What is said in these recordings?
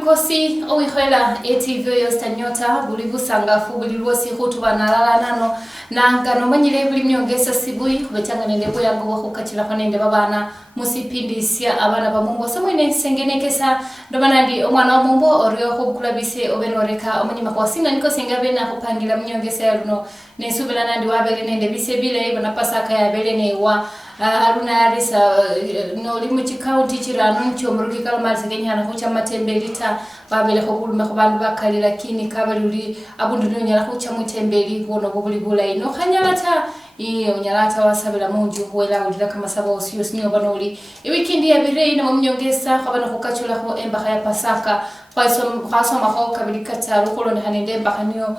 lukosi owikhwela eTV yostanyota buli busangafu buli lwosi khutuba nalala nano nangano manyile buli myongesa sibui kubetanga nende boyango wakhukachila khanende babana musipindisya abana bamumbo samwene sengenekesa ndobana ndi omwana wa mumbo oriyo khukulabise obenoreka omanyima kwasinga niko sengabe na khupangila myongesa yaluno nesubela nandi wabele nende bisebile ibona pasaka yabele newa aluna arisa no limu chikaunti chirano nchomruki kalmar sekenyana khucha matembelita babele khokuluma khubandu bakali lakini kabaluli abundu nyala khucha mutembeli bono bobuli bulayi no khanyalata onyalata wasabela munju wela ulira kama saba osiyo sinyo banoli weekend ya birei na mumnyongesa khabana khukachula kho embakha ya pasaka khasoma kho kabili katalo kolone hanende embakhanyo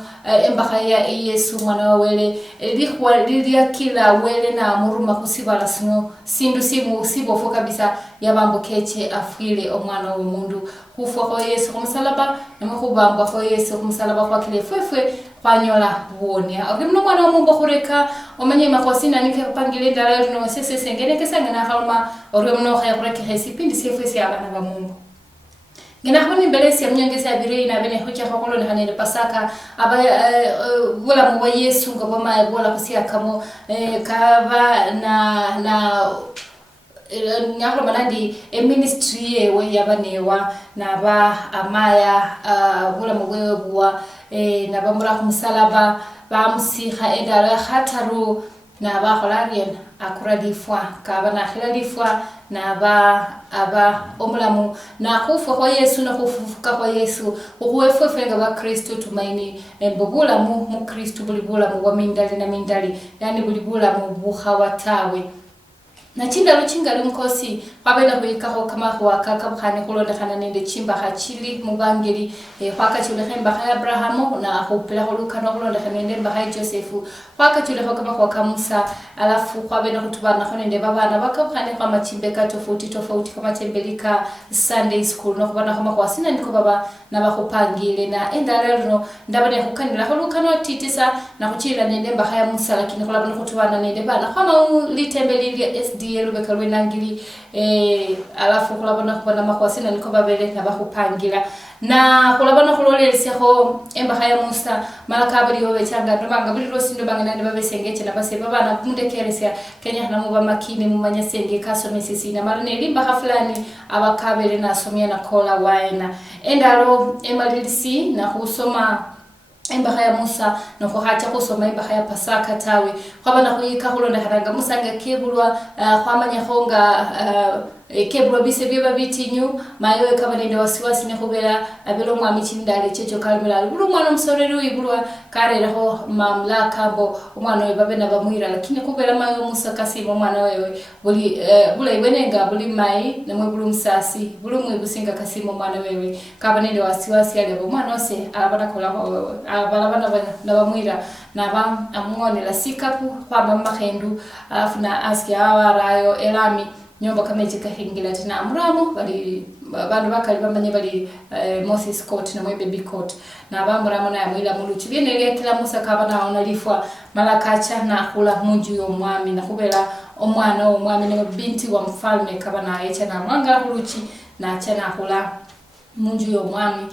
embakha ya Yesu mwana wa wele likhwa lilia kila wele na muruma kusibala sino sindu sibo fo kabisa yabambukeche afile omwana wa mundu kufwa kwa Yesu kumsalaba namukhubamba kwa Yesu kumsalaba kwa kile fwefwe kwanyola buonia akimno mwana wa mumbo khureka omanye makwasina nike pangile ndala no sese sengeneke sangana khalma orwe mno khaya khureke khesipindi sefwesi abana ba mumbo ngena khoni belesi amnyongesa abire ina bene khucha khokolo ne hanele pasaka aba bola mu Yesu ngoboma bola kusia kamo kaba na nyakho manandi ministry yewe yabanewa naba amaya bola mu wewe bwa nabamura kumsalaba bamusikha edala khataru naba kholarian akuradifwa kaba na khiladifwa naba aba omulamu na khufa kwa Yesu na khufufuka kwa Yesu ukhuwefefenga ba Kristo tumaini embobula mu Kristo bulibula mu wa mindali na mindali yani bulibula mu bukhawatawe na chinda luchinga lumkosi babela kuyikaho kama khwaka bukhane khulonda khana nende chimba khachili mubangeli khwaka chule khemba kha Abrahamu na khupela khulukana khulonda khana nende mba kha Josefu khwaka chule kama khwaka Musa alafu khwabena khutubana khonende babana bakabukhane kwa machimbeka tofauti kama tembelika Sunday school no khubana kama khwasina niko baba na bakhupangile na endala no ndabane khukanira khulukana titisa na khuchila nende mba kha Musa lakini khulabana khutubana nende bana khama litembelile DL bekalwe nangili alafu kulabana kubana makwasina niko babele na bakupangira na kulabana kulolelesya ho embakha ya Musa malaka bali yobe changa ndobanga bali rosindo bangana ndi babesengeche na base babana mundekeresya Kenya na muba makini mumanya senge kasomesisi na marine limba fulani abakabele na somya na kola waena endalo emalisi na kusoma embakha ya Musa no khacha kusoma embakha ya pasaka tawe kwabana kuyika kulonda haranga Musa ngakebulwa kwamanya khonga kebulwa bise biba bitinyu mayo kabanende wasiwasi ne khubera abelo mwami chindale checho kalmela bulu mwana msoreri uyibulwa kareraho mamlaka bo umwana we babena bamwira lakini khubera mayo Musa kasimo mwana wewe buli ibenenga buli mai ne mwebulu msasi bulu mwebusinga kasimo mwana wewe kabanende wasiwasi ale bo mwana ose abana kola abalabana na bamwira na amuonela sikapu kwamba makhendu alafu na aski awarayo elami nyomba kameje kahingila tena amuramu bali bandu bakali bamanye bali Moses court na mwebe court na bamuramu na mwila muluchi bine ile kila Musa kabana onalifwa malakacha na kula munju yo mwami na kubela omwana omwami ne binti wa mfalme kabana echa na mwanga muluchi na chana kula munju yo mwami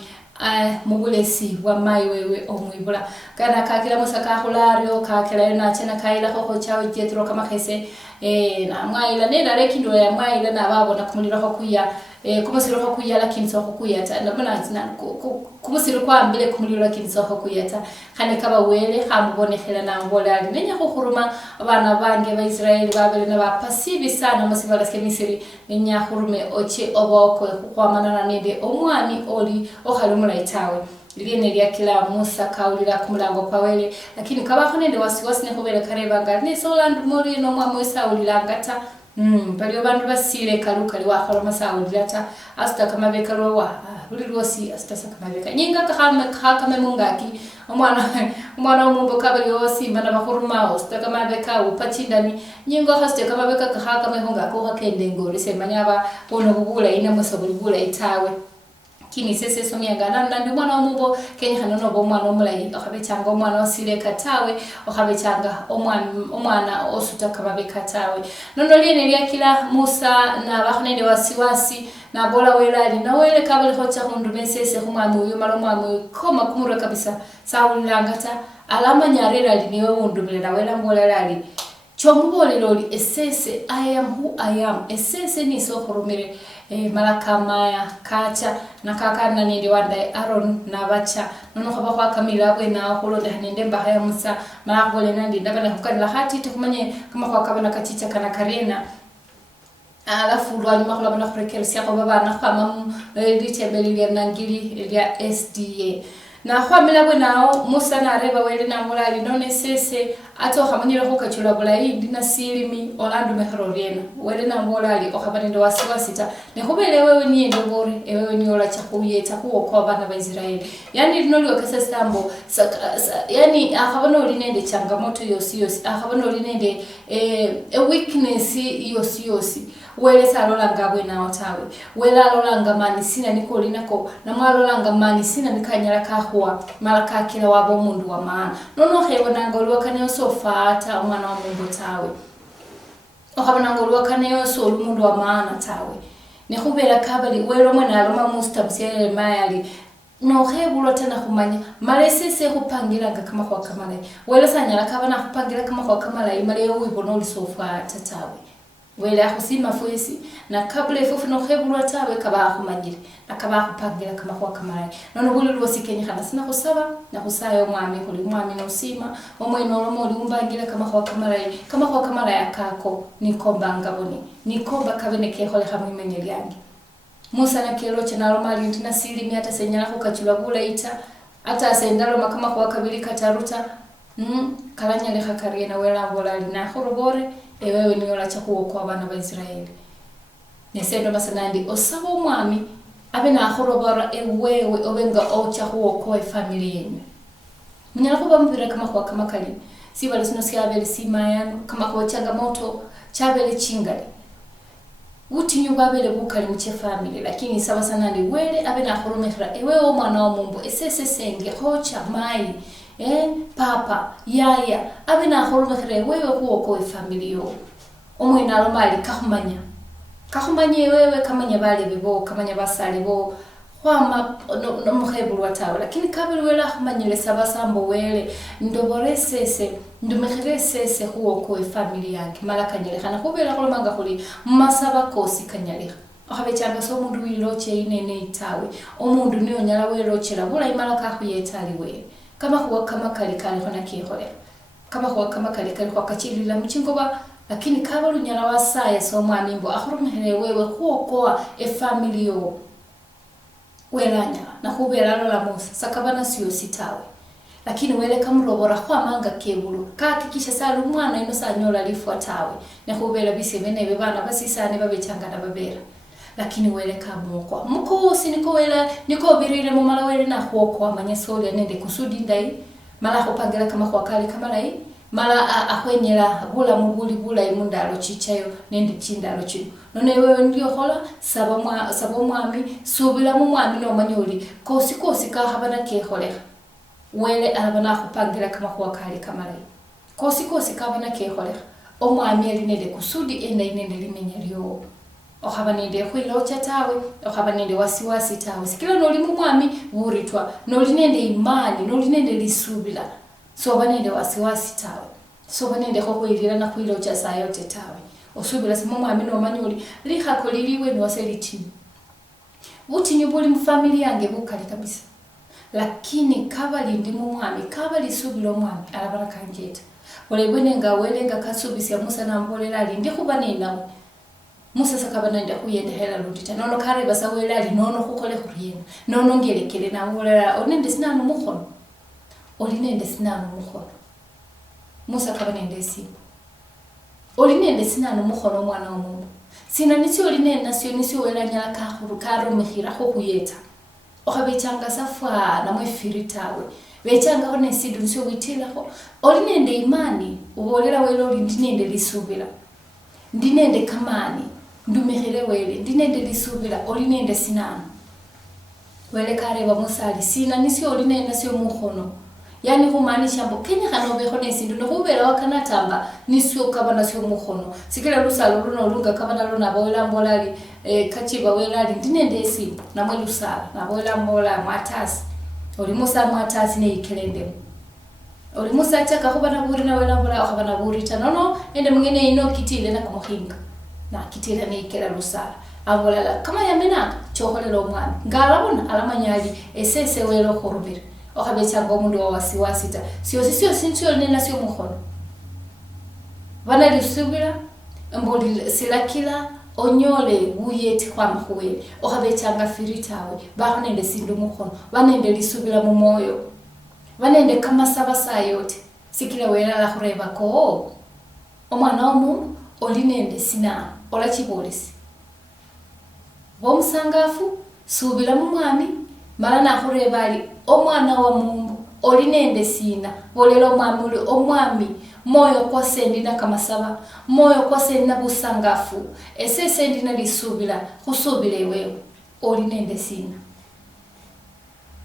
mubulesi wa mai wewe omwibula kana kakila Musa kakhulario kakila na chana kaila kho chawe Jethro kama khese na mwaila nenda lekindo ya mwaila na babona kumulira kho kuya kumusiro kho kuya lakini so kho kuya ta ndabona kumusiro kwa mbele kumulira lakini so kho kuya ta khane kaba wele khamubone khela na ngola nenya kho khuruma abana bange ba Israeli babele na bapasibi sana musibala ske Misiri nenya khurume oche oboko kwa manana nende omwami oli okhalumula itawe lile lya kila Musa kaulira kumulango pawele lakini kaba khonende wasiwasi ne khobele kareba ngane solandu mori no mwamwe saulilangata bali bandu basile kalukali wa kholoma saulilata asta kama bekalo wa buli rosi asta kama beka nyinga kama mungaki omwana omumbo kabali osi bana bakhuruma asta kama beka upachindani nyinga hasta kama beka kama honga ko hakende ngori semanyaba bono bubula ina musobuli bula itawe kini sese somyanga nandi mwana omumbo kenya hanono bo mwana omulayi okhabechanga omwana osile katawe okhabechanga omwana osuta kamabe katawe nono liene lyakila Musa na bakhonende wasiwasi na bola welali na wele kabali khocha hundu besese khumwami uyo malomwami koma kumura kabisa sawulangata alama nyarera liniwe undumile na wela mbola lali chomubole loli esese I am who I am esese ni sokhoromere malaka maya kacha na kaka na nindi wanda Aaron na bacha nono khaba kwa kamila bwe na khulonda hanende mbaha ya Musa malakole nandi ndabana khukalla khati tukumanye kama kwa kabana kachicha kana karena alafu lwali makhula bana khrekelsia kwa baba na khama litebeli lya nangili lya SDA na khwamila bwe nao Musa na reba wele na mulali none sese ato khamanyira ko kachula bulayi ndina silimi olandu mehroriena wele na mulali okhabanende wasiwasita ne khubele wewe ni endobore ewewe ni ola chakuyeta kuwo kwa bana ba Israeli yani linoli okesa stambo yani akhabana olinende changamoto yosi akhabana olinende a weakness yosi wele salola ngabwe na otawe wele alola ngamani sina niko linako na mwalola ngamani sina nikanyala kahwa malaka kila wabo mundu wa maana nono khebona ngolwa kane sofata umwana wa mungu tawe okhabona ngolwa kane so mundu wa maana tawe ne khubera kabali wele mwana aloma mustabsiyele mayali no khebulwa tena khumanya malesese khupangira kama kwa kamala wele sanyala kabana khupangira kama kwa kamala imale uyibona ulisofata tawe wele akhusima fuesi na kabla ifofu no khebulwa tawe kaba khumanyire nakaba khupangira kama kwa kamala nono bululu wasikenye khana sina khusaba na khusayo mwami kuli mwami no sima omwe no lomo liumbangira kama kwa kamala yakako nikomba ngaboni nikomba kabene ke khole khamwe menye lyangi Musa na kelo chenalo mali ndina silimi hata senyala khukachula bula ita hata sendalo makama kwa kabili kataruta kalanya le khakariena wela bola lina khorobore ewewe ni ola chakuwo kwa bana ba Israeli nesendo basanandi osabo mwami abe na khorobora ewewe obenga ocha kuwo kwa family yenu mnyala kuba mpira kama kwa kama kali si bali sino siabeli simayano kama kwa changamoto chabele chingali uti nyubabele bukali mche family lakini sawa sana ndi wele abe na khoromera ewewe omwana wa mumbo esese senge hocha mai papa yaya abe na khoromera ewewe kuwo kwa family yo omwe na lomali kahumanye wewe kamanya bale bibo kamanya basali bo kwama no mukhebulu watawe lakini kabili wela khumanyile sabasambo wele ndobore sese ndumekhere sese huo kwa family yake malaka nyele khana kubela kolomanga khuli masaba kosi kanyale akhabe cyanga so mundu wiloche inene itawe omundu niyo nyala welochela bula imalaka khuyetali we kama huwa kama kali khona kihole kama huwa kama kali kwa kachilila mchingoba lakini kabalu nyala wasaya so mwamimbo akhurumhere wewe huokoa family yo welanya na kubera lola Musa sakabana siyo sitawe lakini wele kamurobora kwa manga kebulu kakikisha salu mwana ino sanyola lifuatawe na kubera bisebene bebana basisane babechanga na babera lakini wele kamukwa mukosi niko wela niko birire mu mala wele na huokoa manyesoli nende kusudi ndai mala khopangela kama kwa kali kama lai mala akhwenyela bula mubuli bula imundalo chichayo nende chindalo chino none wewe ndio khola sabo mwami subila mu mwami no manyoli kosi ka habana ke kholeha wele abana khupangira kama kwa kali kama lai kosi ka habana ke kholeha o mwami alinende kusudi enda inende limenyalyo o habanende khwilocha tawe o habanende wasiwasi tawe sikila noli mu mwami buritwa noli nende imani noli nende lisubila so banende wasiwasi tawe so banende khokhwilira na khwilocha sayote tawe osubira simu mwami no manyoli likhakoliliwe ni waseliti buti nyubuli mu family yange bukali kabisa lakini kabali ndi mu mwami kabali subira mwami alabara kanjeta olebone nga welenga kasubisia Musa na mbolela ali ndi khubane nawe Musa sakabana nda kuyenda hela lutita nono kare basa welali nono khukole khuriyena nono ngelekele na mbolela onende sina no mukhono olinende sina no mukhono Musa kabane ndesi olinende sina no mukhono mwana wa mungu sina nisi olinende nasyo nisi welanyala karo mkhira khokuyeta okhabechanga safa na mwefiritawe bechanga hone sidu nisi witilako olinende imani ubolela welo ndinende lisubira ndinende kamani ndumehele wele ndinende lisubira olinende sinano wele kare ba musali sina nisio linena sio muhono yani kumaanisha mbo Kenya kana obehone sindu no kubera wakana tamba nisio kabana sio muhono sikira lusalo luno lunga kabana luna bawela mbolali kachiba welali ndinendesi na mwe lusala na bawela mbola matasi oli musa matasi ne ikelende oli musa chaka kubana buri na wela mbola akabana buri tanono ende mwingine ino kitile na kumuhinga na kitile ne ikela lusala abolala kama yamena choholero mwana ngalabona alamanyali esese welo khorubira okabecha ngomundu wa wasiwasi ta sio sincho nena sio muhono bana lisubira mboli silakila onyole wuyeti kwa mhuwe okabecha ngafiritawe bahanende sindu muhono banende lisubira mu moyo banende kama sabasa yote sikila wela la khureba ko omwana omu olinende sina ola chibolisi bomusangafu subira mu mwami mara na khureba omwana wa Mungu olinende sina bolelo mwami omwami moyo kwa sendi na kamasaba moyo kwa sendi na busangafu ese sendi na lisubira khusubire wewe olinende sina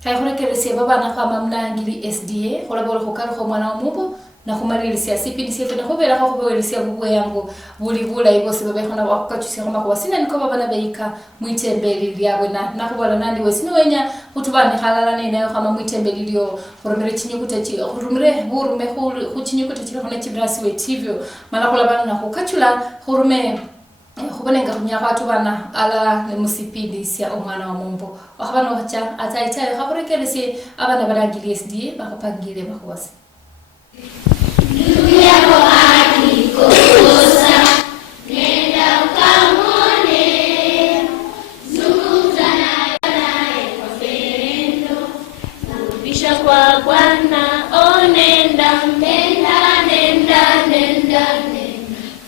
kaykhorekerese baba na kwa mamnangili SDA kholabolo khokalo mwana wa Mungu na khumalilisia CPDC fena khobela khobelisia bubwe yango bulibula ibose baba khona wakachusya kama kwa sina niko baba na beika mwitembeli lyabwe na khubola nandi wesino wenya khutubani khalala nayo kama mwitembeli lyo khurumire chinyukuta chi khurumire burume khuchinyukuta chi khona chibrasi wetivyo mala khulabana na khukachula khurume khubonenga khunya bathu bana ala le musipidisi ya omwana wa Mumbo akhabana wacha ataitayo khaburekelese abana barangili SDA bakapangile bakhwasi ndugu yako akikosa nenda ukamwone zungumza naye kwa pendo rudisha kwa Bwana nenda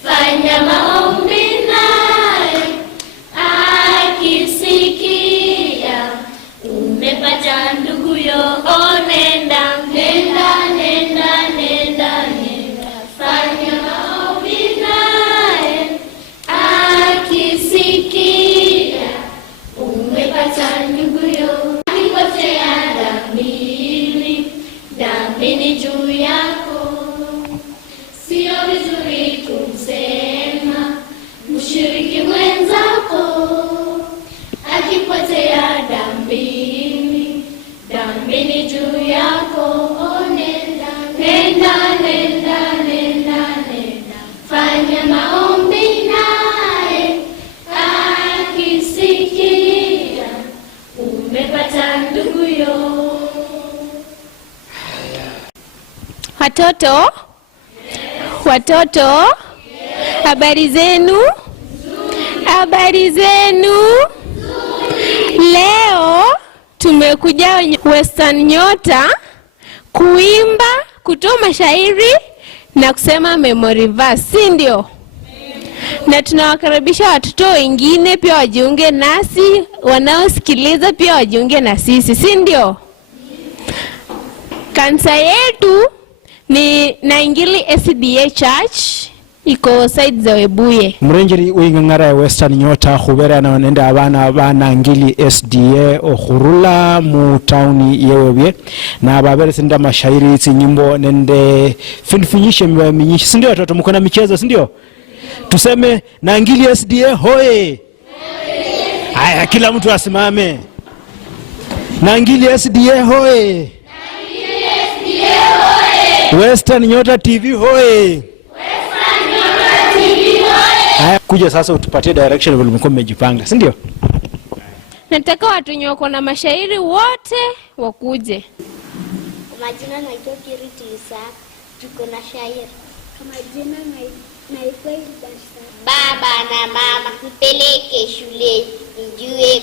fanya maombi naye akisikia umepata ndugu yo nenda fanya maombi naye akisikia umepata ndugu yo akipotea dhambi juu yako sio vizuri kumsema mshiriki mwenzako akipotea dhambi juu yako nenda fanya maombi naye akisikia umepata ndugu yo. Watoto, habari zenu? Leo tumekuja Western Nyota kuimba, kutoa mashairi na kusema memory verse, si ndio? Na tunawakaribisha watoto wengine pia wajiunge nasi, wanaosikiliza pia wajiunge na sisi, si ndio? Kanisa yetu ni Naingili SDA Church, iko side za Webuye. Mrenjeri uingangara Western Nyota khubera na nenda abana Naingili SDA okhurula mu town yewebye na babere senda mashairi nyimbo nende finfinyishe minyishi, si ndio? Watoto mko na michezo, si ndio? Tuseme Naingili SDA hoye. Haya, kila mtu asimame. Naingili SDA hoye. Western Nyota TV hoye. Haya, kuja sasa utupatie direction vile mko mmejipanga, si ndio? Nataka watu nyoko na mashairi wote wakuje. Kwa majina naitwa Kiriti Isaac, tuko na shairi. Kwa majina naitwa Ibasa. Baba na mama nipeleke shule nijue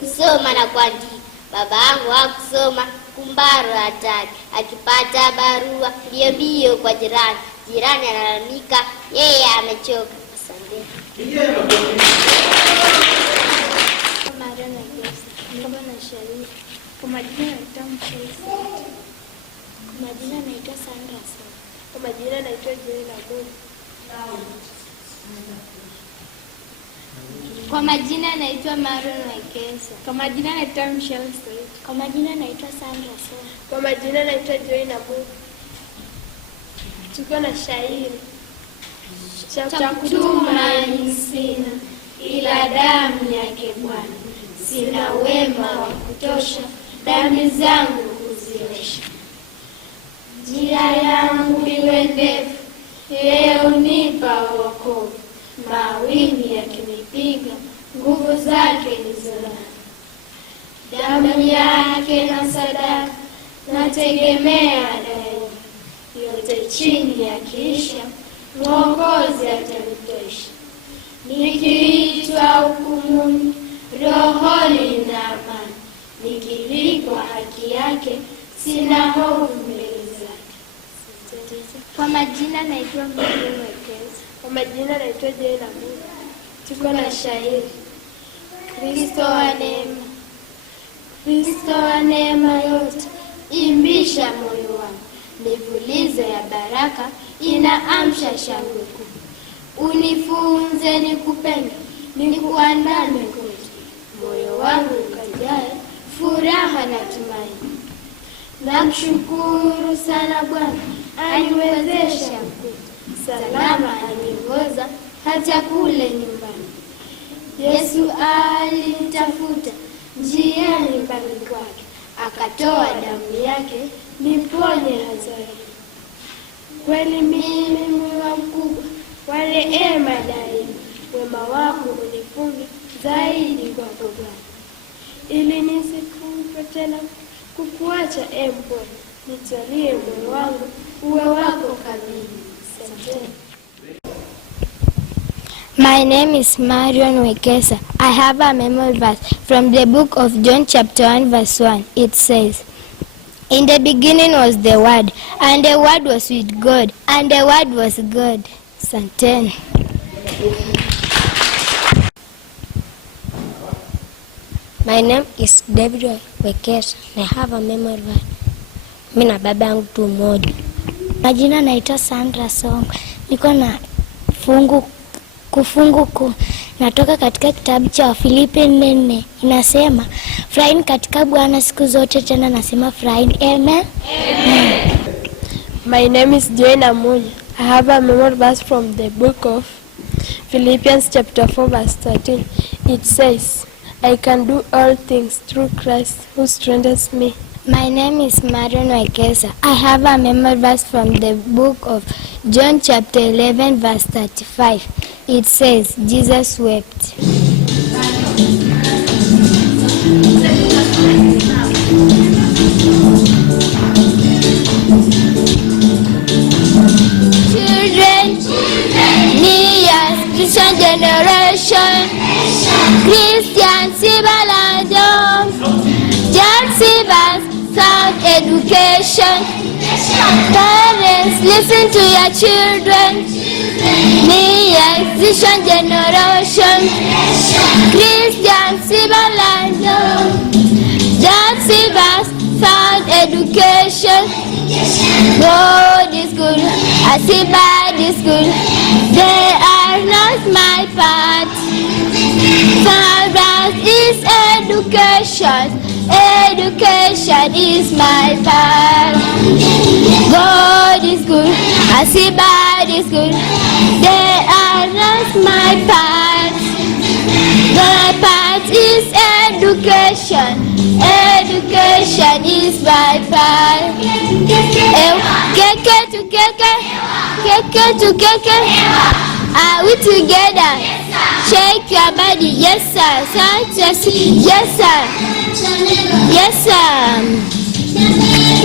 kusoma na kuandika. Baba yangu hakusoma, kumbaru hataki, akipata barua mbio kwa jirani analalamika yeye amechoka. Asante. Kwa majina naitwa Mchesi. Kwa majina naitwa Sandra. Kwa majina naitwa Joel Abud. Kwa majina naitwa Marion Wekesa. Kwa majina naitwa Michelle Street. Kwa majina naitwa Sandra Soa. Kwa majina naitwa Joy Nabu. Tuko na shairi. Cha kutumaini sina ila damu yake Bwana. Sina wema wa kutosha, dhambi zangu kuziosha. Njia yangu iwe ndefu, yeye unipa wokovu. Mawimbi yakinipiga, nguvu zake nizona. Damu yake na sadaka, nategemea daima. Yote chini ya kisha, Mwokozi atanitosha. Nikiitwa hukumuni, rohoni na amani. Nikilipwa haki yake, sina hofu mbele zake. Kwa majina naitwa Marion Wekesa. Kwa majina naitwa Joy Nabu. Tuko na shairi. Kristo wa neema. Kristo wa neema yote, imbisha moyo wangu. Nivulize ya baraka, inaamsha shangwe kuu. Unifunze nikupende, nikuandame kote. Moyo wangu ukajae furaha na tumaini. Namshukuru sana Bwana, aniwezesha kuja. Salama aniongoza hata kule nyumbani. Yesu alinitafuta njiani mbali kwake, akatoa damu yake niponye hazari. Kweli mimi mwema mkubwa, wa rehema daima. Wema wako unifunge zaidi kwako Bwana, ili nisikufe tena kukuacha Bwana. Nitalie moyo wangu uwe wako kamili. Asante. My name is Marion Wekesa. I have a memory verse from the book of John chapter 1 verse 1. It says, "In the beginning was the Word, and the Word was with God, and the Word was God." Asante. My name is David Wekesa. I have a memory verse. Mimi na baba yangu tu mmoja. Majina naitwa Sandra Songo. Niko na kufungu natoka katika kitabu cha Wafilipi 4:4. Inasema, "Furahini katika Bwana siku zote," tena nasema furahini. Amen. Amen. My name is Joy Nabu. I have a memory verse from the book of Philippians chapter 4 verse 13. It says, "I can do all things through Christ who strengthens me." My name is Marion Wekesa. I have a memory verse from the book of John chapter 11 verse 35. It says, "Jesus wept." Children, Nias, Christian generation, Christian Sibalado, John Sivas, sound education. Parents, listen to your children. Nias, Christian generation, Christian Sibalado, John Sivas, sound education. God is good, I see bad is good. They are not my part. Fathers is education. Education is my part. God is good, I see bad is good. They are not my part. My part is education. Education is my part. Keke to keke, keke to keke. Are we together? Shake your body, yes sir. Yes sir. Yes sir.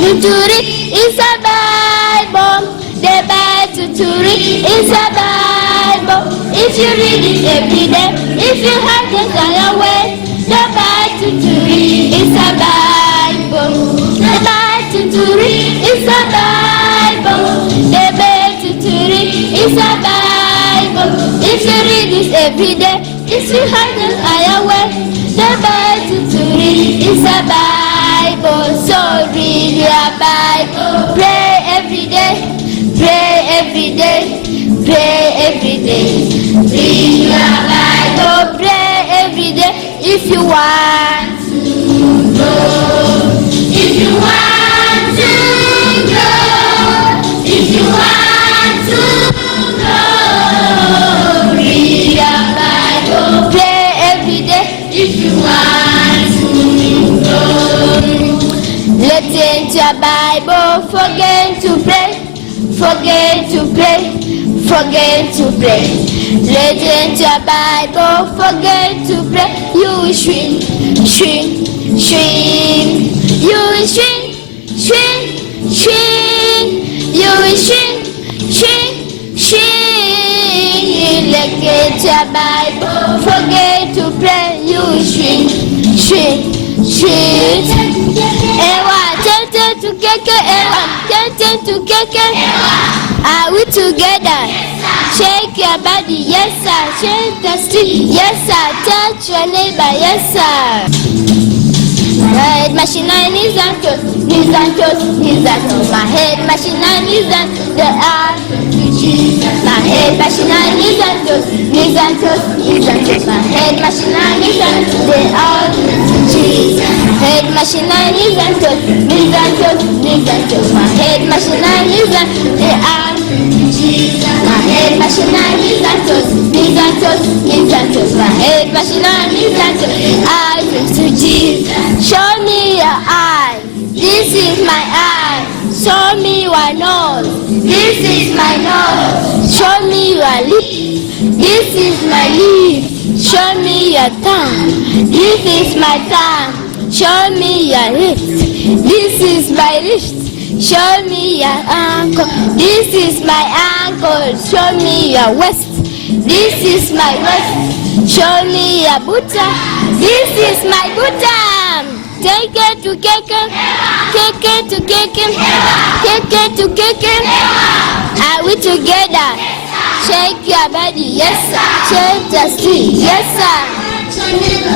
Tuturi is a Bible. The Bible Tuturi is a Bible. If you read it every day, if you have this on your way, the Bible Tuturi is a Bible. The Bible Tuturi is a Bible. The Bible Tuturi is a Bible. If you read this every day, if you have this on your way, the Bible Tuturi is a Bible. So read your Bible. Pray every day. Pray every day. Pray every day. Read your Bible. Pray your Bible, forget to pray, forget to pray, forget to pray. Read into your Bible, forget to pray. You will shrink, shrink, shrink. You will shrink, shrink, shrink. You will shrink, shrink, shrink. Look at your Bible, forget to pray. You will shrink, shrink, shrink. Ewa, tete to keke, ewa, tete to keke. Are we together? Shake your body, yes sir. Shake the street, yes sir. Touch your neighbor, yes sir. Head machine and knees and toes, knees and toes, knees and toes. My head machine and knees and the arm to Jesus. My head machine and knees and toes, knees and toes, knees and toes. My head machine and knees and the arm to Jesus. Head machine and knees and toes, knees and toes, knees and toes. My head machine and knees and the arm to Jesus. My head machine and knees and toes, knees and toes, knees and toes. My head machine and knees and toes, eyes to Jesus. Show me your eye, this is my eye. Show me your nose, this is my nose. Show me your lip, this is my lip. Show me your tongue, this is my tongue. Show me your wrist, this is my wrist. Show me your ankle, this is my ankle. Show me your waist, this is my waist. Show me your booty, this is my booty. Take it to kick it, kick it to kick it, kick it to kick it. Are we together? Shake your body, yes sir. Shake the street, yes sir.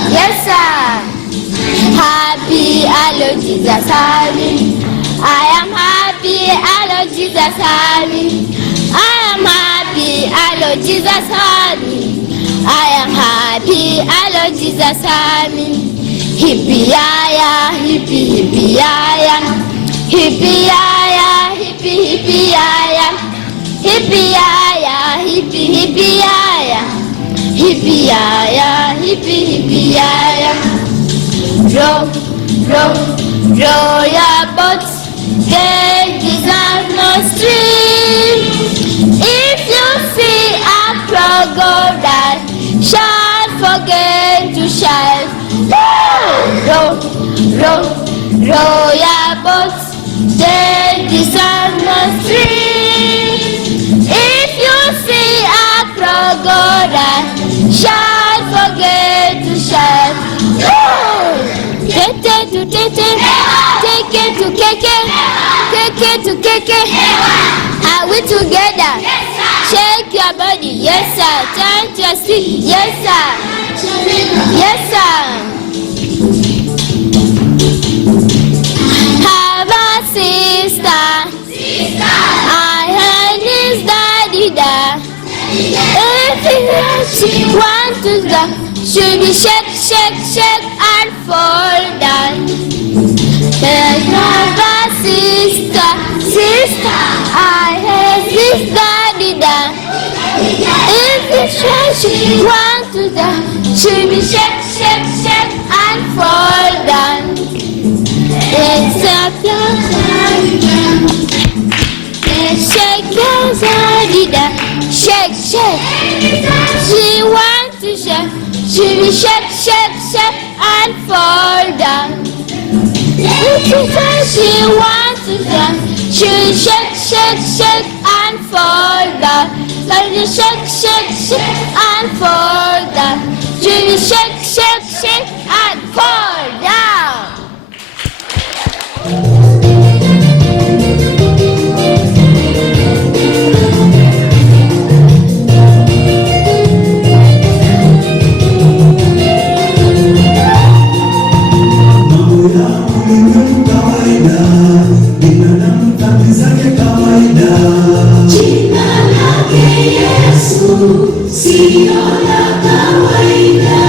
Yes sir. Happy, hello Jesus, happy. I am happy, hello Jesus, happy. I am happy, hello Jesus, happy. I am happy, hello Jesus, happy. Hippie-ya-ya, hippie, hippie-ya-ya. Hippie-ya-ya, hippie, hippie-ya-ya. Hippie-ya-ya, hippie, hippie-ya-ya. Hippie-ya-ya, hippie, hippie-ya-ya. Row, row, row your boats. They deserve no stream. If you see a crocodile, shall forget to shout. Row, row, row your boats, they deserve no stream. If you see a crocodile, shall forget to shout. Tete to tete, take it to keke, take it to keke. Are we together? Shake your body, yes sir. Turn to your seat, yes sir. Yes sir. Have a sister. I heard his daddy there. If she wants to go, she'll be shake, shake, shake and fall down. Have a sister, sister. I heard his daddy there. If she wants to go, she'll be shake, shake, shake and fall down. It's a shake your zadida, shake, shake. She wants to shake, she will shake, shake, shake and fall down. She wants to shake, she will shake, shake, shake and fall down. Shake, shake, shake and fall down. She will shake, shake, shake and fall down. Sio la kawaida.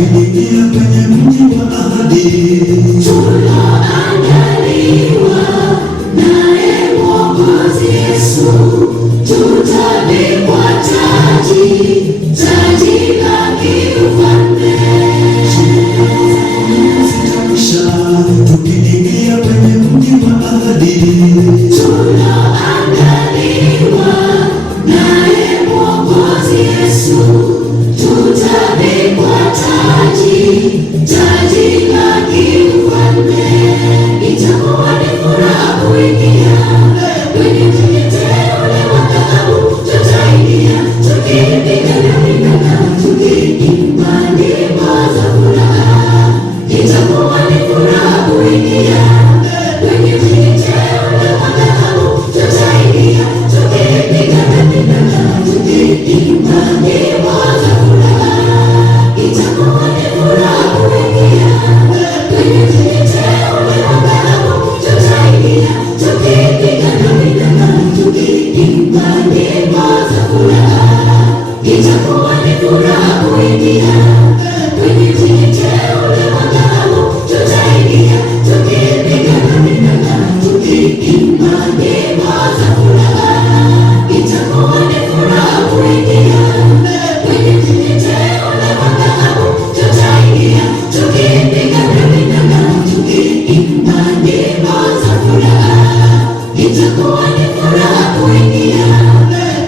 tukiingia kwenye mji wa ahadi. Tunaandaliwa naye Mwokozi Yesu, tutavikwa taji la kiufalme. Tukiingia kwenye mji wa ahadi. Tunaandaliwa naye Mwokozi Yesu, tutavikwa taji la kiufalme. Itakuwa ni furaha kuingia kwenye mji mteule wa dhahabu. Tutaingia tukipiga vinanda, tukiimba nyimbo za furaha. Itakuwa ni furaha kuingia kwenye mji mteule wa dhahabu. Tutaingia tukipiga vinanda, tukiimba nyimbo za furaha. Itakuwa ni furaha kuingia kwenye mji mteule wa dhahabu. Tutaingia tukipiga vinanda, tukiimba nyimbo za furaha. Itakuwa ni furaha kuingia kwenye mji mteule wa dhahabu. Tutaingia tukipiga vinanda, tukiimba nyimbo za furaha. Itakuwa ni furaha kuingia kwenye mji mteule wa dhahabu. Tutaingia tukipiga vinanda, tukiimba nyimbo za furaha. Itakuwa ni furaha kuingia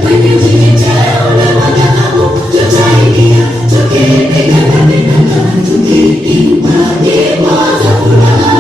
kwenye mji mteule wa dhahabu. Tutaingia tukipiga vinanda, tukiimba nyimbo za furaha.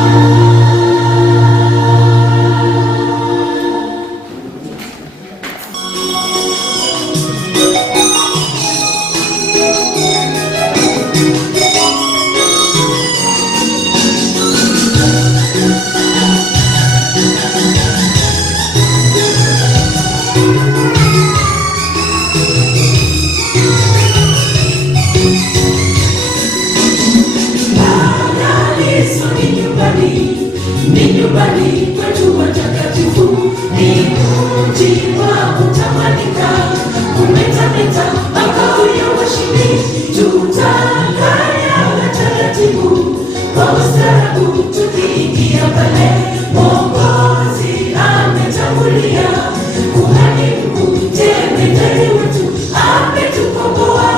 Ni nyumbani kwetu watakatifu, ni mji wa kutamanika, umetameta makao ya washindi. Tutakaya taratibu kwa ustarabu, tukiingia pale Mwokozi ametangulia. Kuhani mkuu jemedari wetu ametukomboa.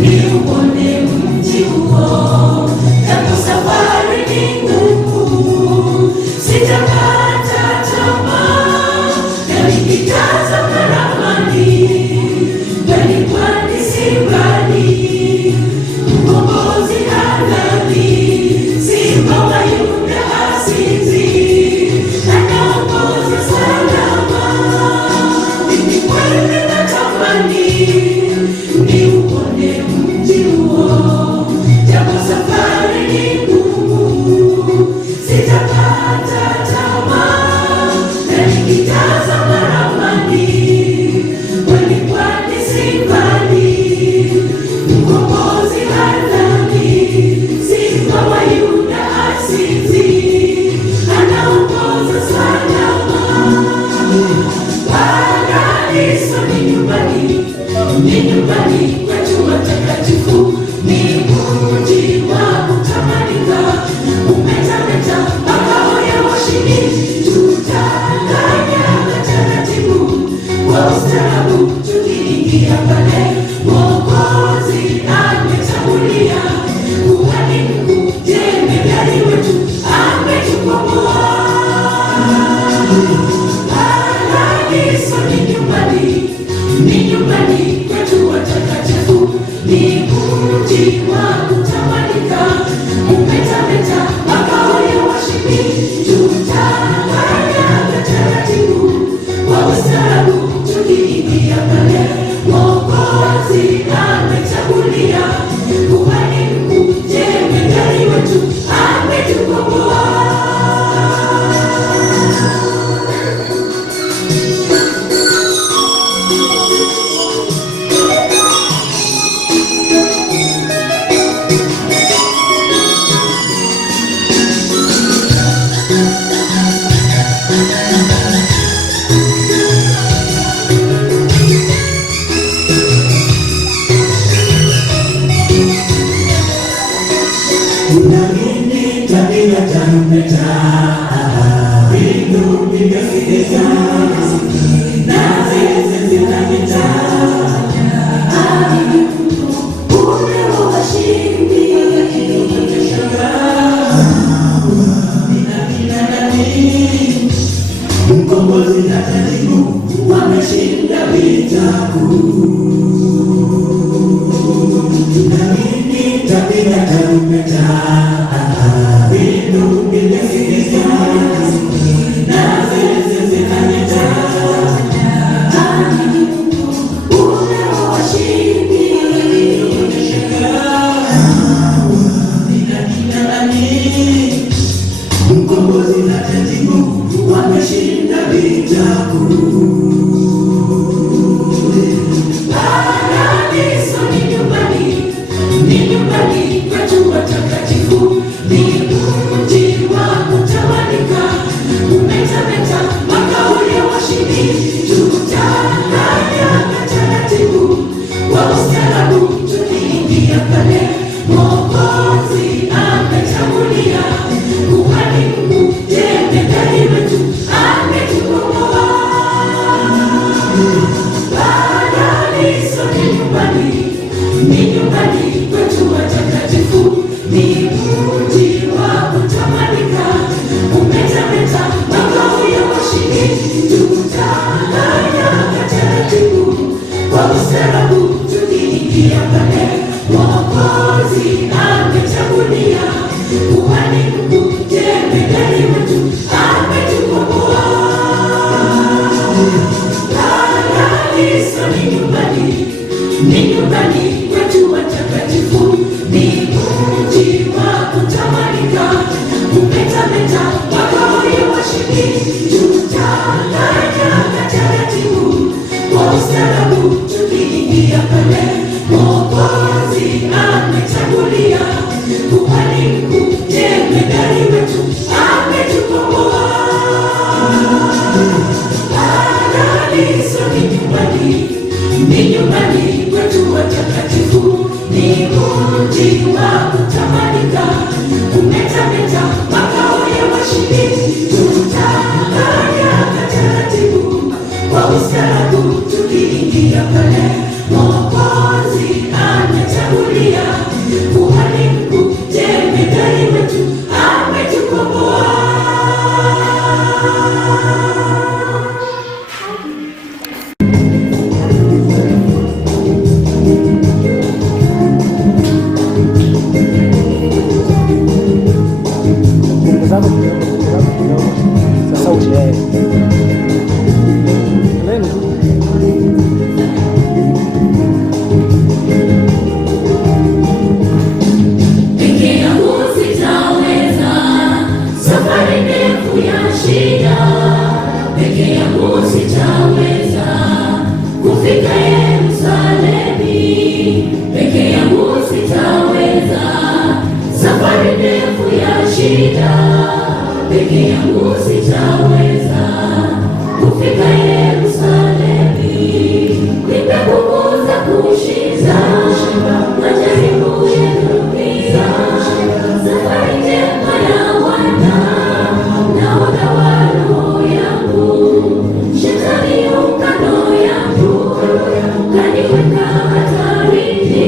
Niuone mji huo, japo safari ni ngumu, sitakata tamaa. Nikitazama ramani, mbali kwani si mbali, Mkombozi halali, Simba wa Yuda asinzi, anaongoza salama. Mimi kweli natamani niuone mji huo, japo safari ni ngumu, sitakata tamaa. Na nikitazama ramani, kweli kwani si mbali, Mkombozi halali, Simba wa Yuda asinzi, anaongoza salama. Paradiso ni nyumbani kwetu watakatifu, ni mji wa kutamanika, umetameta makao ya Mkombozi atanibu, wameshinda vita kuu. Na mimi nitapiga tarumbeta, mbingu zimesikika, na zeze zinanyeta. Ule wa washindi, nani mkombozi atanibu, wameshinda vita kuu. Paradiso ni nyumbani kwetu watakatifu, ni mji wa kutawalika, umetameta makao ya washindi. Tutakanyaga taratibu kwa ustaarabu, tukiingia pale Mwokozi ametangulia. Kuhani mkuu jemedari wetu ametukomboa. Paradiso ni nyumbani kwetu watakatifu, ni mji wa kutamalika, umetameta makao ya washindi. Tutakanyaga taratibu kwa ustaarabu, tukiingia pale Mwokozi ametangulia. Kuhani mkuu jemedari wetu ametukomboa. Paradiso ni nyumbani kwetu watakatifu, ni mji wa kutamalika, umetameta makao ya washindi. Tutakanyaga taratibu kwa ustaarabu, tukiingia pale Mwokozi ametangulia. Kuhani mkuu jemedari wetu ametukomboa. Paradiso ni nyumbani kwetu watakatifu, ni mji wa kutamalika, umetameta makao ya washindi. Tutakanyaga taratibu kwa ustaarabu, tukiingia pale Mwokozi ametangulia. Kuhani mkuu jemedari wetu ametukomboa. Peke yangu sitaweza, safari ndefu ya shida. Peke yangu sitaweza kufika Yerusalemu. Peke yangu sitaweza, safari ndefu ya shida. Peke yangu sitaweza kufika Yerusalemu. Nipe nguvu za kushinda majaribu ya dunia. Safari njema ya Bwana, nahodha wa roho yangu. Shetani yu kando yangu, kaniweka hatarini.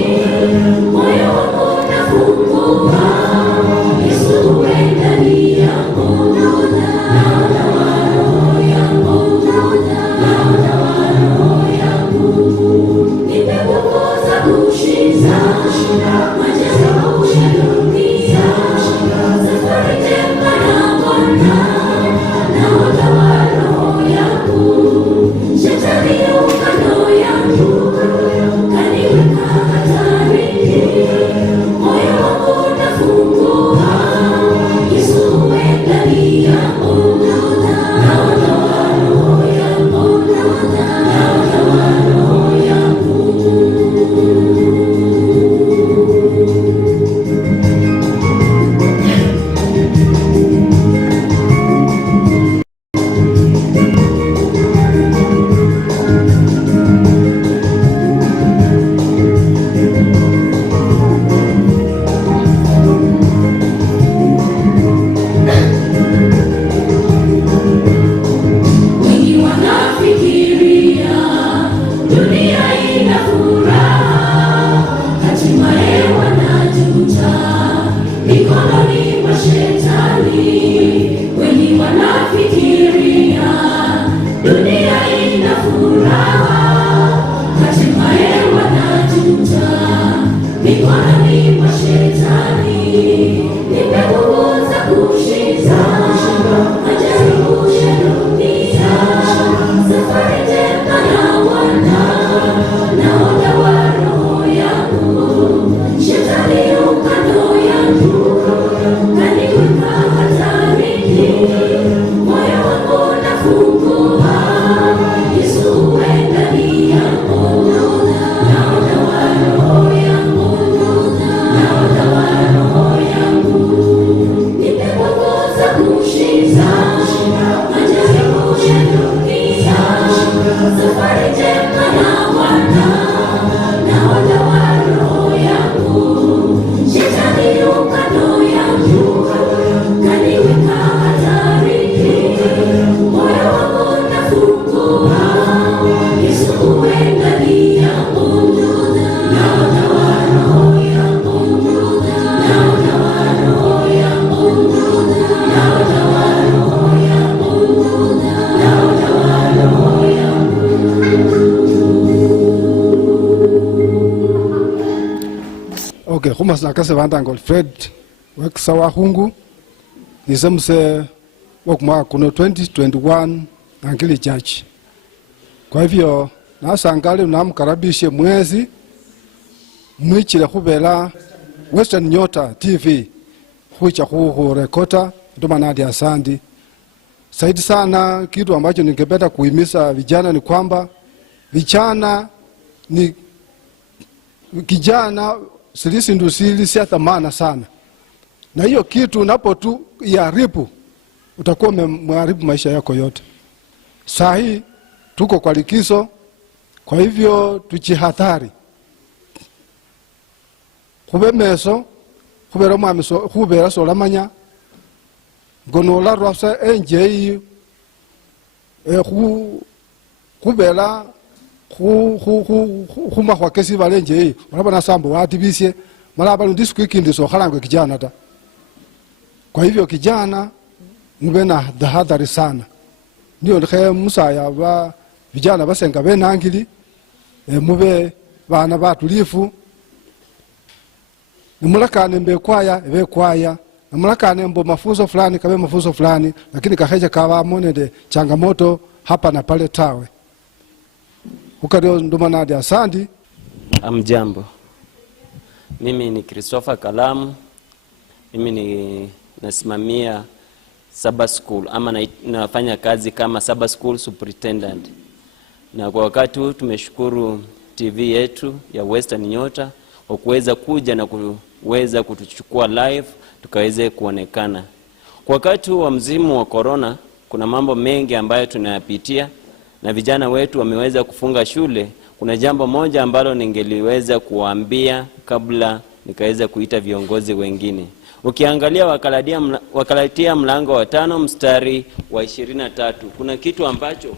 Moyo wangu nafungua, Yesu uwe ndani yangu. Nahodha wa roho yangu, shetani, wengi wanafikiria dunia ina furaha, hatimaye wanajuta mikononi mwa shetani. Nipe nguvu za kushinda majaribu ya dunia, safari njema na Bwana, nahodha wa roho yangu. Shetani yu kando yangu, kaniweka hatarini, moyo wangu nafungua, Yesu uwe ndani yangu, nahodha wa roho yangu, nahodha wa roho yangu. Nipe nguvu za kushinda majaribu ya dunia, safari njema na Bwana, nahodha wa roho yangu. Shetani yu kando yangu, kaniweka hatarini, moyo wangu nafungua, Yesu uwe ndani yangu, nahodha wa roho yangu, nahodha wa roho yangu, nahodha wa roho yangu, nahodha wa roho yangu. Okay, kuma sinakase vandanga Alfred wekisawa hungu nisemse wakumwaka kuno 2021 Angili Church. Kwa hivyo nasangali namkarabishe mwezi mwichile khubela Western Nyota TV khucha khurekota ndomanadi asandi zaidi sana. Kitu ambacho ningependa kuhimiza vijana ni kwamba vijana ni kijana silisindu silisia thamana sana, na hiyo kitu unapo tu iharibu utakuwa umeharibu maisha yako yote. Sahi tuko kwa likizo, kwa hivyo tujihadhari. Kubemeso kubera mwamiso kubera solamanya gonola rwasa enjei kubera khuma khwakesi balenjei olabona sambo watibisye mala balundi sikwikindi sokhalangwe kijana ta. Kwa hivyo kijana mube na tahadhari sana. Ndio ndikhe musaya ba vijana basenga benangili mube bana batulifu, nimulakane mbe kwaya nimulakane mbo mafunzo fulani kabe mafunzo fulani, lakini kaheja kawa monede changamoto hapa na pale tawe. Ukadio ndomanadi asandi. Amjambo. Mimi ni Christopher Kalamu. Mimi ni nasimamia Sabbath School ama nafanya kazi kama Sabbath School Superintendent. Na kwa wakati huu tumeshukuru TV yetu ya Western Nyota kwa kuweza kuja na kuweza kutuchukua live tukaweze kuonekana. Kwa wakati huu wa mzimu wa corona kuna mambo mengi ambayo tunayapitia na vijana wetu wameweza kufunga shule. Kuna jambo moja ambalo ningeliweza kuambia kabla nikaweza kuita viongozi wengine. Ukiangalia Wakalatia mlango wa 5 mstari wa 23, kuna kitu ambacho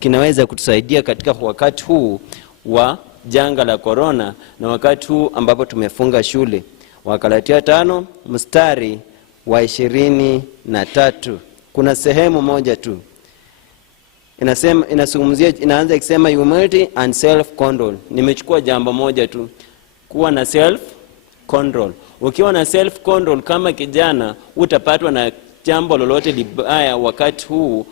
kinaweza kutusaidia katika wakati huu wa janga la corona na wakati huu ambapo tumefunga shule. Wakalatia 5 mstari wa 23, kuna sehemu moja tu inaanza ikisema humility and self control. Nimechukua jambo moja tu, kuwa na self control. Ukiwa na self control kama kijana utapatwa na jambo lolote libaya wakati huu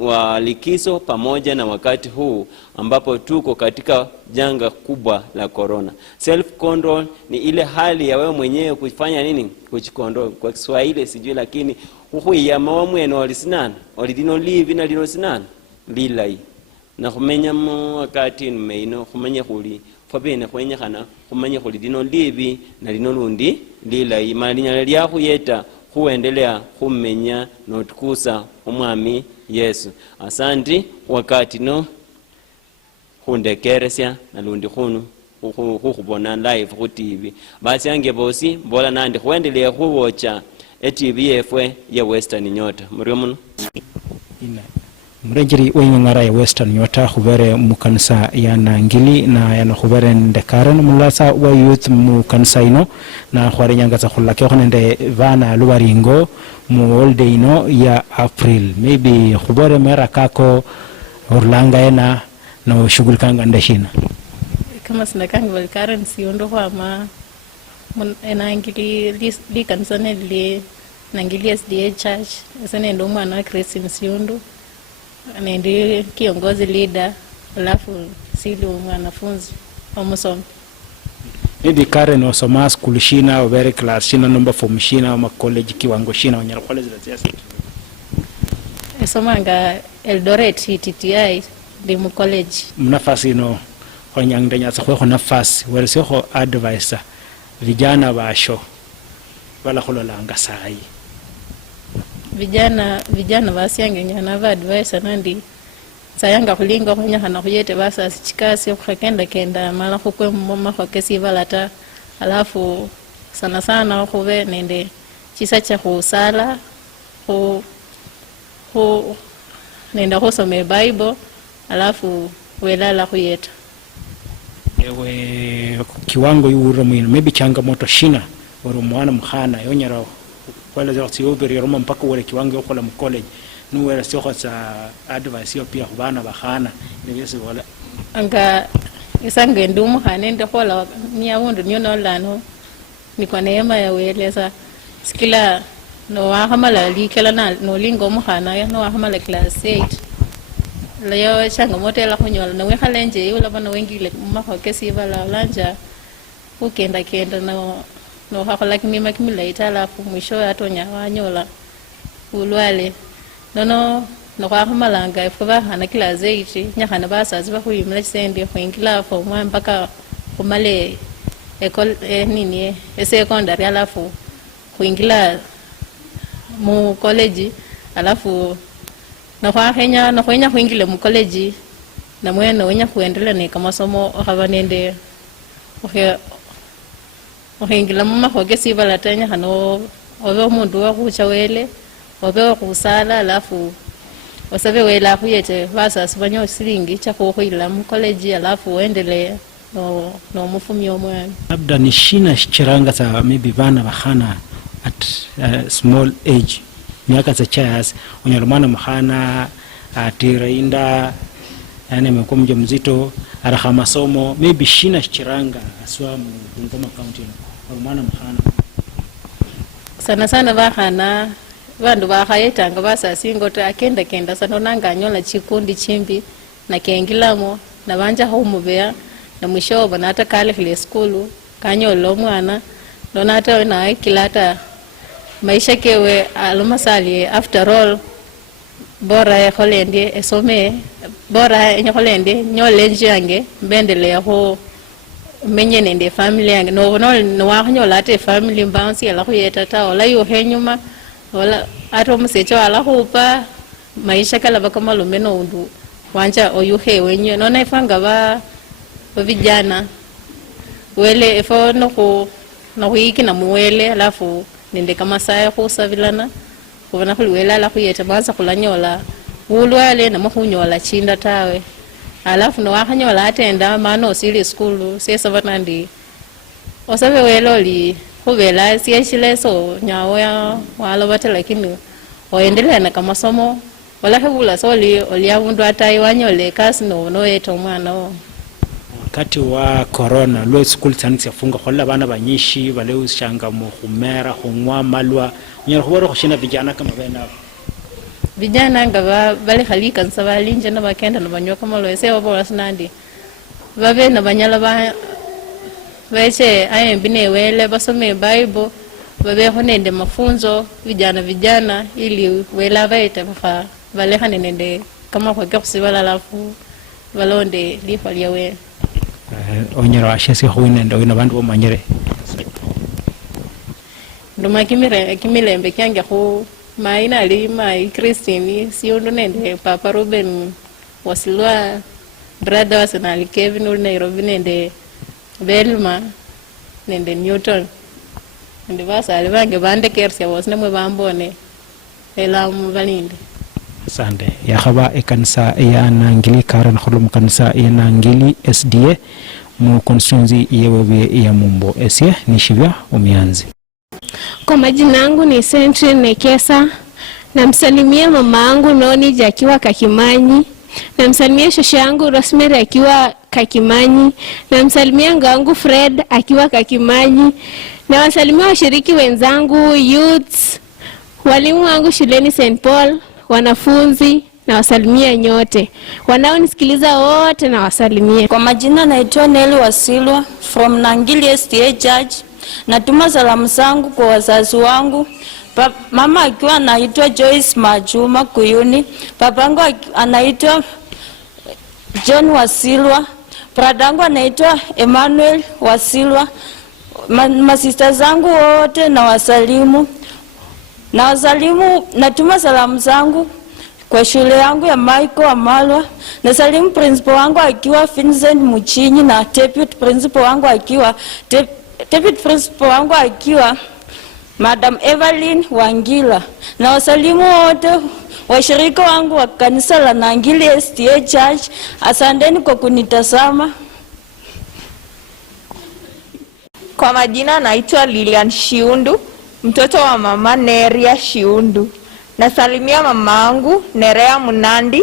wa likizo pamoja na wakati huu ambapo tuko katika janga kubwa la corona. Self control ni ile hali ya wewe mwenyewe kufanya nini? Kujikontrol. Kwa Kiswahili sijui, lakini ya mawamweno walisinana walidino livi na lino sinana lilai na khumenya wakati nmeino khumenya khuli fabene khwenyekana khumenya khuli lino livi na lino lundi lilai malinya lyakhuyeta khuendelea khumenya notukusa umwami Yesu. Asante wakati no khundekeresya nalundi khunu khukhubona live khu TV. Basi ange bosi mbola nandi khuendelea khuwocha TV yefwe ya Western Nyota. Muri muno mrejeri wengara ya Western Nyota hubere mukanisa ya Nangili na yana hubere ndekaren mulasa wa youth mukanisa ino na hware nyangaza khulake khonende vana luwaringo mu holiday ino ya April maybe hubere mera kako urlanga ena na shughulika ndeshina kama sinakanga balkaren siondo kwa ma enangili li kanisa le Nangili SDA Church sasa ndo mwana Christian siondo anaende kiongozi leader alafu sili mwanafunzi omusomi maybe Karen osoma school shina o very class shina number form shina o college kiwango shina onyala college la siasa esomanga Eldoret TTI ndi mu college mnafasi no onyangdenya sa khwe nafasi werese kho advisor vijana basho wala khololanga sai vijana basiangenya na advisor nandi sayanga kulinga kunya hana kuyete basa chikasi kenda mala khokwe mama khokesi balata alafu sana sana khove nende chisa cha kusala ho nenda kusoma Bible alafu welala kuyeta ewe kiwango yuro mwino maybe changamoto shina oro mwana mkhana yonyara wala zote yobiri roma mpaka wale kiwango yokola mu college nuwera sio sa advice yo pia kubana bahana nibese wala anga isange ndumu hanende hola nyawondo nyono lano ni kwa neema ya weleza skila no wahamala likela na no lingo muhana no wahamala class 8 leo changamoto la kunyola na wehalenje yula bana wengile mahokesi bala lanja ukenda no hakola kimima kimila itala mwisho atonya wanyola ulwale no kwa malanga ifuba hana class 8 nyakana basazi bahuyimla sende kwingila fo mpaka kumale nini secondary alafu kuingila mu college alafu na kwenya kuingila mu college na mwena wenya kuendelea ni kama somo habanende ohengila mama hogesi balatanya hano obe umuntu wa kuchawele obe kusala alafu wasabe wela kuyete basa sibanyo silingi cha kuhila mu college alafu uendelee no mufumi omwana labda ni shina chiranga za maybe vana bahana at small age miaka za chayas onyalumana mahana atirainda yani mko mjamzito araha masomo maybe shina chiranga aswa mu Bungoma County onyalumana mahana sana bahana vandu bahayetanga basasingota akenda sanonanga nyola chikundi chimbi na kengilamo na banja homubea na mwisho bana hata kale kile skulu kanyolo mwana nona hata na kilata maisha kewe alumasali after all bora ya holende esome bora ya holende nyole njange mbendele ho menye nende family yange no wahanyola te family bounce ya la kuyeta ta ola yo henyuma wala ato msecho ala hupa maisha kala bakama lumeno undu wanja oyuhe wenye nona ifanga ba vijana wele efo no hiki na muwele alafu nende kama saya kusavilana kubana kuliwela ala kuyeta baza kulanyola ulwale na mahunyola chinda tawe alafu no wahanyola atenda mano sili school sesa vanandi osabe weloli kubela sieshile so nyawo ya wala bata lakini oendelea na kama somo wala hebula soli oliavundu atai wanyole kasi no yeto mwana wakati wa corona lo school tani sifunga hola bana banyishi bale ushanga mu khumera khumwa malwa nyero khoboro khishina vijana kama bena vijana ngaba bale khalika nsabali nje na bakenda na banyoka malo ese wabo sinandi babe na banyala ba weche ayembine wele basome Bible babe honende mafunzo vijana ili wela baita bafa bale hanende kama kwa kusibala alafu balonde lifa liawe onyero ashesi hoine ndo ina bandu bomanyere nduma kimilembe kyange ho maina ali mai Christine siondo nende Papa Ruben wasilwa brother wasanali Kevin ul Nairobi nende Belma nende Newton nende basa alivange bande kersia wasne mwe bambone ela mubalinde Sande ya khaba ekanisa ya Nangili Karen khulum kanisa ya Nangili SDA mu constituency yewe ya Mumbo esie nishivya umianzi. Kwa majina yangu ni Sentry Nekesa. Namsalimia mama yangu Noni Jakiwa Kakimanyi. Namsalimia shosha yangu Rosemary akiwa Kakimanyi. Namsalimia ngangu Fred akiwa Kakimanyi. Na wasalimia washiriki wenzangu, youths, walimu wangu shuleni St. Paul, wanafunzi, na wasalimia nyote. Wanaonisikiliza wote na wasalimia. Kwa majina naitwa Nelly Wasilwa from Nangili SDA Church. Natuma salamu zangu kwa wazazi wangu. Mama akiwa anaitwa Joyce Majuma Kuyuni. Papangu anaitwa John Wasilwa. Bradangu anaitwa Emmanuel Wasilwa. Masista zangu wote na wasalimu. Na wasalimu, natuma salamu zangu kwa shule yangu ya Michael Amalwa. Na salimu principal wangu akiwa Vincent Muchinyi na deputy principal wangu akiwa Madam Evelyn Wangila. Na wasalimu wote washirika wangu wa kanisa la Nangili SDA Church. Asanteni kwa kunitazama. Kwa majina naitwa Lilian Shiundu, mtoto wa mama Neria Shiundu. Nasalimia mamangu Nerea Munandi.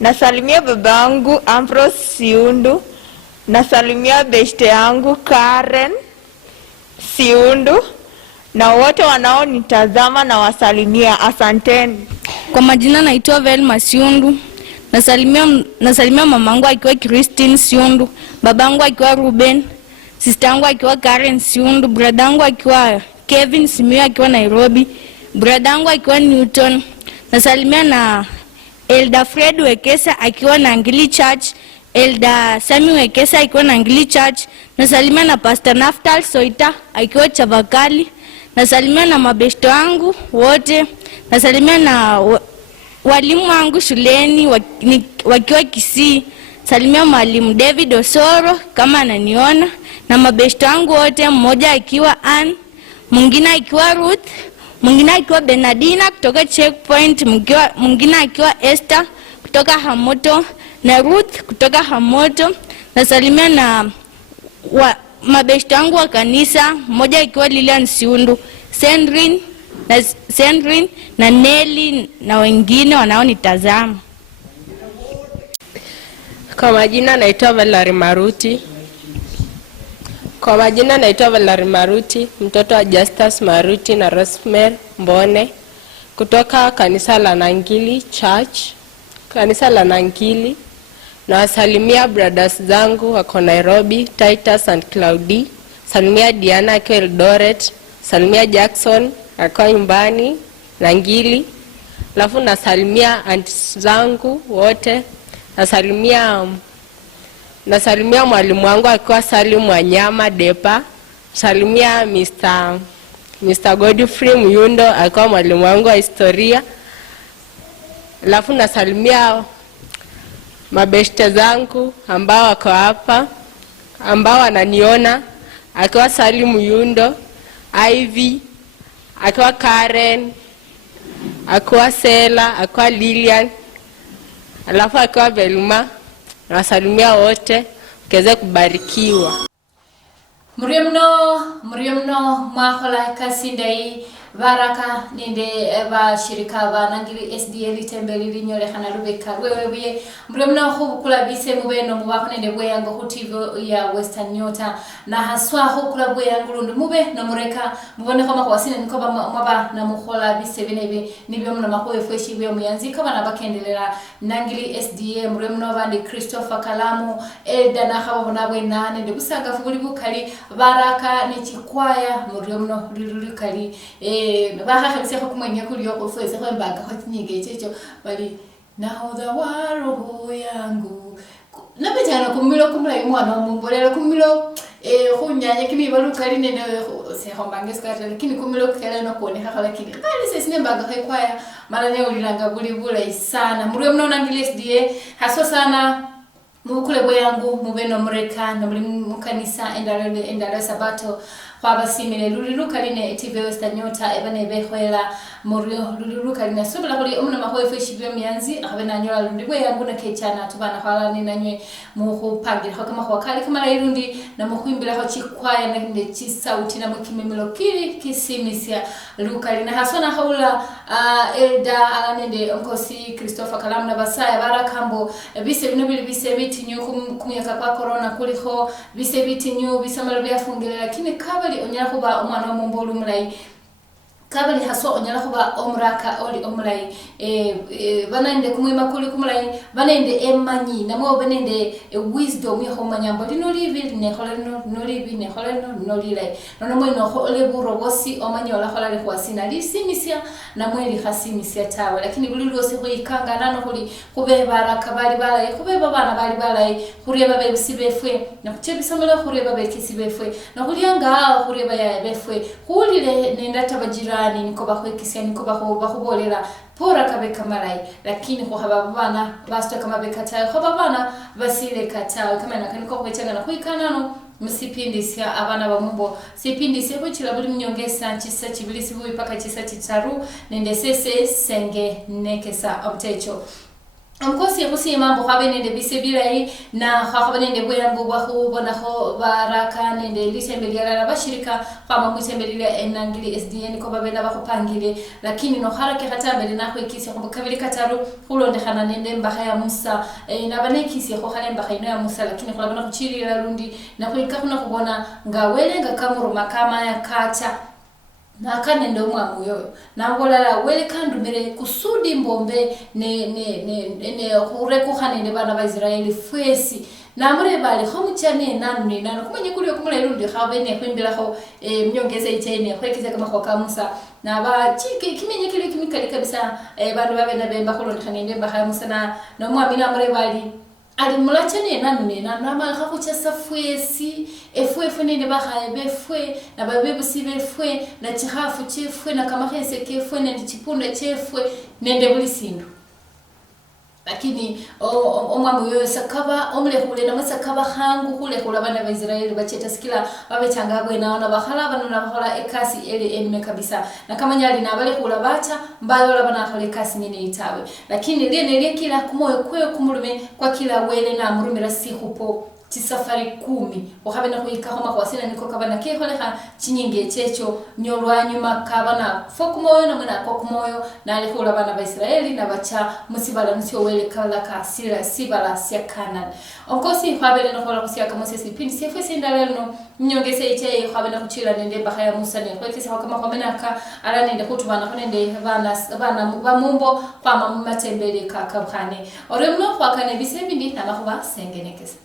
Nasalimia babangu Ambrose Shiundu. Nasalimia beshte yangu Karen Shiundu. Na wote wanaonitazama na wasalimia. Asanteni. Kwa majina naitwa Velma Shiundu. Nasalimia mamangu akiwa Christine Shiundu, babangu akiwa Ruben, sistangu akiwa Karen Shiundu, bradangu akiwa Kevin Simio akiwa Nairobi, bradangu akiwa Newton. Nasalimia na Elda Fred Wekesa akiwa Nangili Church, Elda Sami Wekesa akiwa Nangili Church. Nasalimia na Pastor Naftal Soita akiwa Chavakali. Nasalimia na mabeshto wangu wote. Nasalimia na walimu wangu shuleni wakiwa Kisii. Salimia mwalimu David Osoro kama ananiona, na mabeshto wangu wote, mmoja akiwa Ann, mwingine akiwa Ruth, mwingine akiwa Bernardina kutoka Checkpoint, mwingine akiwa Esther kutoka Hamoto, na Ruth kutoka Hamoto. Nasalimia na mabeshto wangu wa kanisa, mmoja akiwa Lilian Siundu, Sandrine na Nelly na wengine wanaonitazama. Kwa majina naitwa Valerie Maruti, mtoto wa Justus Maruti na Rosemary Mbone kutoka kanisa la Nangili Church, kanisa la Nangili. Na wasalimia brothers zangu wako Nairobi, Titus and Claudie. Salimia Diana akiwa Eldoret, salimia Jackson akiwa nyumbani Nangili. Alafu nasalimia aunts zangu wote. Nasalimia mwalimu wangu akiwa Salim Wanyama Depa. Salimia Mr. Godfrey Muyundo akiwa mwalimu wangu wa historia. Alafu nasalimia mabeshte zangu ambao wako hapa, ambao wananiona, akiwa Salim Muyundo, Ivy, akiwa Karen, akiwa Sela, akiwa Lilian, alafu akiwa Velma. Nasalimia wote, keze kubarikiwa. Muriomno mwakola kasindai baraka ninde bashirika ba Nangili SDA litembeli linyole khana lubeka wewe muriomno khubukula bise mubeno mubako ninde bweyango hutivo ya Western Nyota na haswa hukula bweyango lundu mube na mureka mubone kama kwa sina nikoba mwaba na mukhola bise binebe nibyo mna makoe freshi byo muyanzi kama nabakendelera Nangili SDA muriomno bandi Christopher Kalamu Elda na khabo nabwe nane nde busaga fubuli bukali baraka ni chikwaya muriomno lulukali baha kabisa ko kumenya kuri yoko fwese ko mbaga ko nyige cyecho bali nahodha wa roho yangu nabejana kumilo kumula imwana mumbolera kumilo khunyanya kimi balukali nene se khombange skata lakini kumilo kale no kone khala kini kali se sine mbaga kwaya mara ne ulilanga buli sana muri mno Nangili SDA haso sana mukule bweyangu mubeno mureka na muri mukanisa endalo sabato kwa basimile luliluka line TV Western Nyota ebane bekhwela morio luliluka line sobla kuli omuna mahoye feshibyo myanzi akabena nyola lundi bwe yangu na kechana tubana kwala ni nanywe mu kupangira kama kwa kali kama irundi na muhimbira ho chikwaya na ndi chisauti na mukimemelo kili kisimisia luka line hasona haula elda alanende onkosi Christopher Kalamu na basaya barakambo bise binobili bise bitinyo kumyaka kwa corona kuliko bise bitinyo bisamalo byafungire lakini kabali onyala kuba omwana omumbolu mulai kabali haso onyala kuba omraka oli omulai banende kumwima kuli kumulai banende emanyi namwe banende wisdom yo manyambo lino livi ne holano no livi ne holano no lilai nono mwe no ole burobosi omanyola holale kwa sina lisimisia namwe li hasimisia tawe lakini bulilo se kuyikanga nano kuli kubeba kabali balai kubeba bana bali balai kureba be sibefwe na kuchebisa mala kureba be kisibefwe na kulianga kureba ya befwe kulile nenda tabajira niko bakwekisia niko bakubolera pora kabeka marai lakini kwa hababana basta kama bekatayo hababana basile katayo kama nakaniko kwetanga na kuikanano msipindisia abana bamumbo sipindisia kuchira buli mnyongesa chisa chibili sibu ipaka chisa chitaru nende sese senge nekesa obtecho Amkosi yakusi mambo habenende bisebirai na habenende bwera mbubwa hubona ho baraka nende lisembelera na bashirika kama mutembelera enangili SDN ko babena bakupangile lakini no harake hata mbele nako ikisi ko kabili kataru hulonde khana nende mbahaya Musa na banekisi ko khale mbahayino ya Musa lakini ko labana kuchirira rundi na ko ikakuna kubona ngawelenga kamuru makama ya kacha na kane ndo mwamu yoyo na ngola wele kandumire kusudi mbombe ne kureko khanende bana ba Israeli fwesi na mure bali khomuchane nanu kumenye kuli kumula irundi khabene kwimbira ho mnyongeze itene kwekeze kama kwa Musa na ba chiki kimenye kile kimikali kabisa bandu babena bemba kholondi khanende mba Musa na no mwamina mure bali ali mulachane nanu na mala khakuchasa fwesi efwe nende bahaye befwe na babebu sibefwe na chihafu chefwe na kama hese kefwe nende chipunda chefwe nende buli sindu lakini omwamu yoyo sakaba omle kule na masakaba hangu kule kula bana ba Israeli bacheta sikila babechangagwe naona bahala bana na bahala ekasi ele enme kabisa na kama nyali na bale kula bacha mbayo la bana khale kasi nene itawe lakini lene kila kumoyo kwe kumulume kwa kila wele na murumira sihupo tisafari 10 wakabena kuyikahoma kwa sina niko kabana ke holeha chinyinge checho nyolwanyu makabana fokumoyo na mwana kwa kumoyo na alikula bana ba Israeli na bacha musibala nsio wele kala ka sira sibala sia Canaan onkosi kwabele no kola kusia kama sisi pindi sefe sindaleno nyongese iche kwabena kuchira nende bahaya Musa ne kwa kisa kama kwa menaka ala nende kutubana konende bana bamumbo kwa mamatembele ka kabane oremno kwa kane bisemindi na makuba sengenekesa